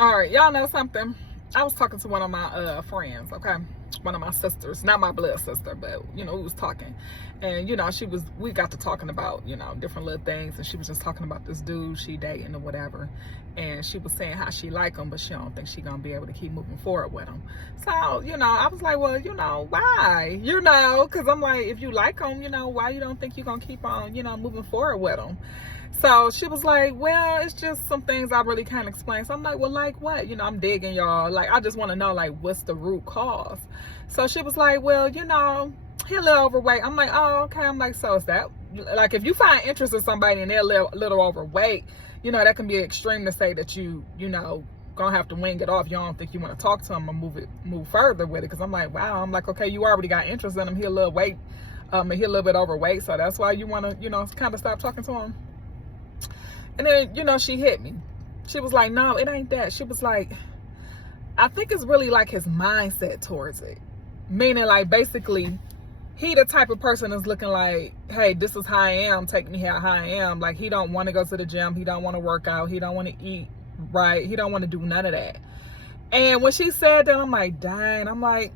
All right, y'all know something? I was talking to one of my friends, okay? One of my sisters, not my blood sister, but we was talking. And we got to talking about, different little things, and she was just talking about this dude she dating or whatever. And she was saying how she like him, but she don't think she gonna be able to keep moving forward with him. So, I was like, well, why? Because I'm like, if you like him, why you don't think you gonna keep on, moving forward with him? So she was like, well, it's just some things I really can't explain. So I'm like, well, like what? I'm digging, y'all. Like, I just want to know, like, what's the root cause? So she was like, well, he a little overweight. I'm like, oh, okay. I'm like, so is that, like, if you find interest in somebody and they're a little overweight, that can be extreme to say that gonna have to wing it off. You don't think you want to talk to him or move further with it. Because I'm like, wow. I'm like, okay, you already got interest in him. He a little weight, and he a little bit overweight. So that's why you want to, kind of stop talking to him. And then, she hit me. She was like, no, it ain't that. She was like, I think it's really like his mindset towards it. Meaning, like, basically, he the type of person that's looking like, hey, this is how I am. Take me how I am. Like, he don't want to go to the gym. He don't want to work out. He don't want to eat right. He don't want to do none of that. And when she said that, I'm like, dang. I'm like,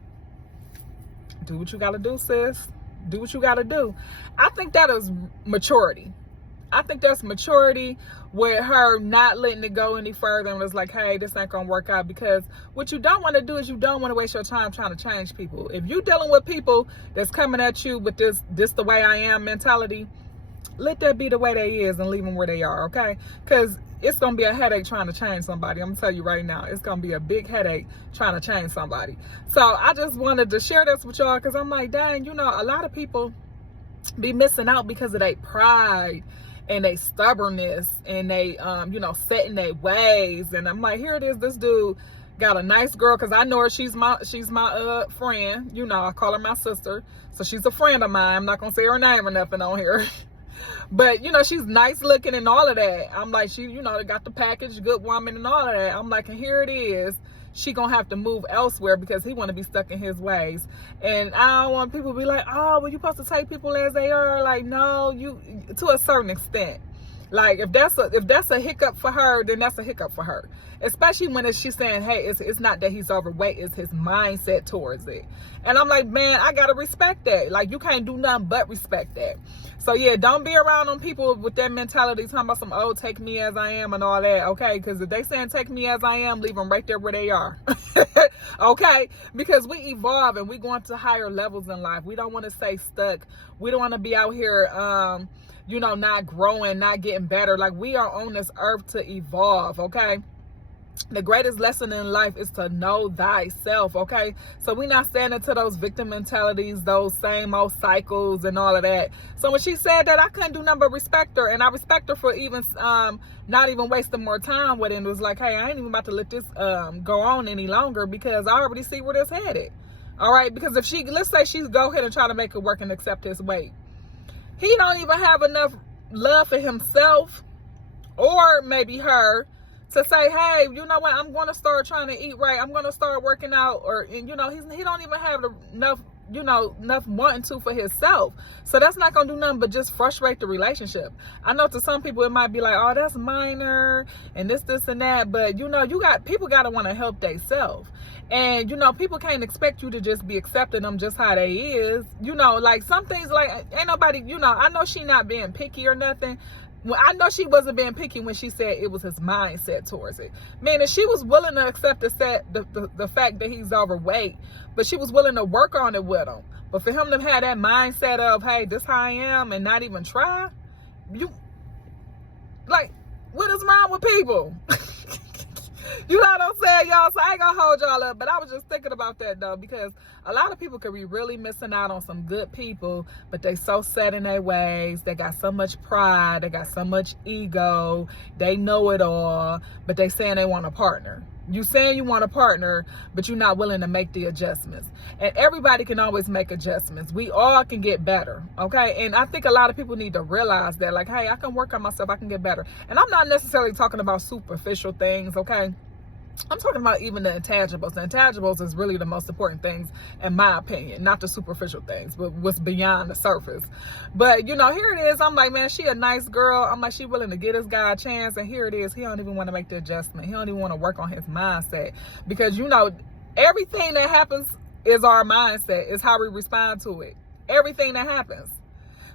do what you got to do, sis. Do what you got to do. I think that is maturity. I think that's maturity with her not letting it go any further and was like, hey, this ain't gonna work out. Because what you don't want to do is you don't want to waste your time trying to change people. If you're dealing with people that's coming at you with this the way I am mentality, let that be the way they is and leave them where they are, okay? Because it's gonna be a headache trying to change somebody. I'm gonna tell you right now, it's gonna be a big headache trying to change somebody. So I just wanted to share this with y'all because I'm like, dang, a lot of people be missing out because of their pride and they stubbornness and they set in their ways. And I'm like, here it is, this dude got a nice girl, because I know her, she's my friend, I call her my sister, so she's a friend of mine. I'm not gonna say her name or nothing on here. But she's nice looking and all of that. I'm like, she they got the package, good woman and all of that. I'm like, and here it is, she gonna have to move elsewhere because he want to be stuck in his ways. And I don't want people to be like, oh, well, you supposed to take people as they are. Like, no, you, to a certain extent. Like, if that's a hiccup for her, then that's a hiccup for her. Especially when she's saying, hey, it's not that he's overweight, it's his mindset towards it. And I'm like, man, I gotta respect that. Like, you can't do nothing but respect that. So yeah, don't be around on people with that mentality talking about some, oh, take me as I am and all that, okay? Because if they saying take me as I am, leave them right there where they are. Okay? Because we evolve and we going to higher levels in life. We don't want to stay stuck. We don't want to be out here not growing, not getting better. Like, we are on this earth to evolve, okay? The greatest lesson in life is to know thyself, okay? So we're not standing to those victim mentalities, those same old cycles and all of that. So when she said that, I couldn't do nothing but respect her. And I respect her for even not even wasting more time with it. And it was like, hey, I ain't even about to let this go on any longer because I already see where this headed. All right? Because if let's say she go ahead and try to make it work and accept his weight. He don't even have enough love for himself or maybe her to say, hey, you know what, I'm going to start trying to eat right. I'm going to start working out. Or, he don't even have enough wanting to for himself. So that's not going to do nothing but just frustrate the relationship. I know to some people it might be like, oh, that's minor and this and that. But, people got to want to help themselves. And, people can't expect you to just be accepting them just how they is. Like some things, like, ain't nobody, I know she not being picky or nothing. Well, I know she wasn't being picky when she said it was his mindset towards it. Meaning she was willing to accept the fact that he's overweight, but she was willing to work on it with him. But for him to have that mindset of, hey, this how I am, and not even try, what is wrong with people? You know what I'm saying, y'all? So I ain't gonna hold y'all up, but I was just thinking about that though, because a lot of people could be really missing out on some good people, but they so set in their ways. They got so much pride. They got so much ego. They know it all, but they saying they want a partner. You saying you want a partner, but you're not willing to make the adjustments. And everybody can always make adjustments. We all can get better, okay? And I think a lot of people need to realize that, like, hey, I can work on myself. I can get better. And I'm not necessarily talking about superficial things, okay? I'm talking about even the intangibles. The intangibles is really the most important things, in my opinion, not the superficial things, but what's beyond the surface. But, you know, here it is. I'm like, man, she a nice girl. I'm like, she willing to give this guy a chance. And here it is. He don't even want to make the adjustment. He don't even want to work on his mindset. Because, you know, everything that happens is our mindset. It's how we respond to it. Everything that happens.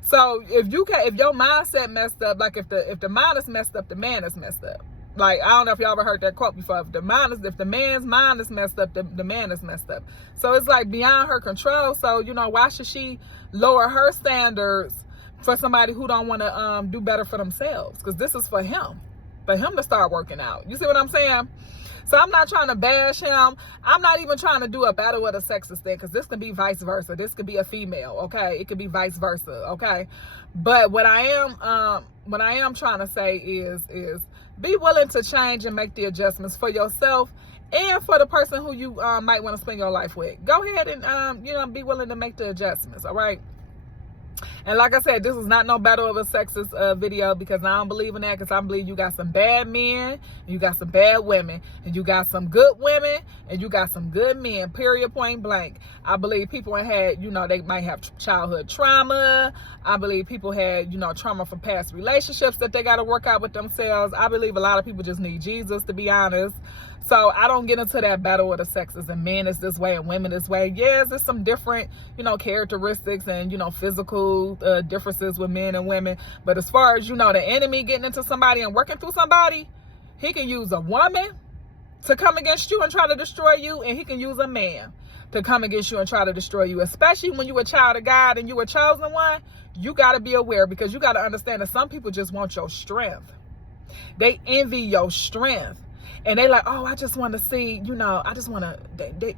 So if your mindset messed up, like if the mind is messed up, the man is messed up. Like, I don't know if y'all ever heard that quote before. If the man's mind is messed up, the man is messed up. So it's like beyond her control. So, you know, why should she lower her standards for somebody who don't want to do better for themselves? Because this is for him to start working out. You see what I'm saying? So I'm not trying to bash him. I'm not even trying to do a battle with a sexist thing, because this can be vice versa. This could be a female, okay? It could be vice versa, okay? But what I am trying to say is be willing to change and make the adjustments for yourself and for the person who you might want to spend your life with. Go ahead and you know, be willing to make the adjustments, all right? And like I said, this is not no battle of a sexist video, because I don't believe in that, because I believe you got some bad men, you got some bad women, and you got some good women, and you got some good men, period, point blank. I believe people had, you know, they might have childhood trauma. I believe people had, you know, trauma from past relationships that they got to work out with themselves. I believe a lot of people just need Jesus, to be honest. So I don't get into that battle with the sexes and men is this way and women this way. Yes, there's some different, you know, characteristics and, you know, physical differences with men and women. But as far as, you know, the enemy getting into somebody and working through somebody, he can use a woman to come against you and try to destroy you. And he can use a man to come against you and try to destroy you. Especially when you're a child of God and you're a chosen one, you got to be aware, because you got to understand that some people just want your strength. They envy your strength. And they like, oh, I just want to see, you know, I just want to,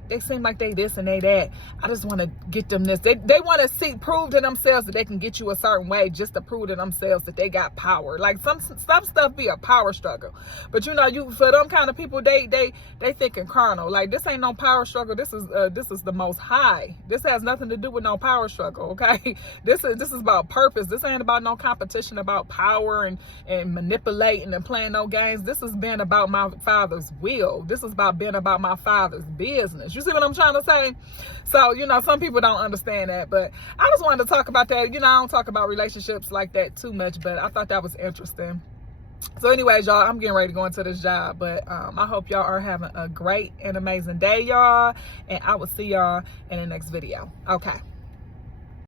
they seem like they this and they that. I just want to get them this. They want to prove to themselves that they can get you a certain way just to prove to themselves that they got power. Like some stuff be a power struggle. But, you know, for them kind of people, they thinking carnal. Like, this ain't no power struggle. This is the most high. This has nothing to do with no power struggle, okay? This is about purpose. This ain't about no competition about power and manipulating and playing no games. This has been about my Father's will. This is about my Father's business. You see what I'm trying to say? So, you know, some people don't understand that, but I just wanted to talk about that. You know, I don't talk about relationships like that too much, but I thought that was interesting. So anyways, y'all, I'm getting ready to go into this job, but I hope y'all are having a great and amazing day, y'all, and I will see y'all in the next video. Okay.